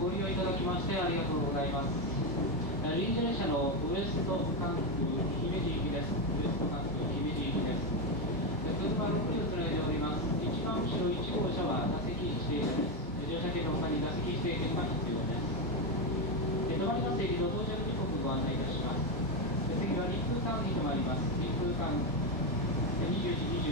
ご利用いただきましてありがとうございます。臨時列車のウエスト関空姫路行きです。ウエスト関空姫路行きです。車6両つないでおります。一番後ろ1号車は座席指定車です。乗車券の他に座席指定券が必要です。止まります駅の到着時刻ご案内いたします。次は日空間に停まります。日空間21時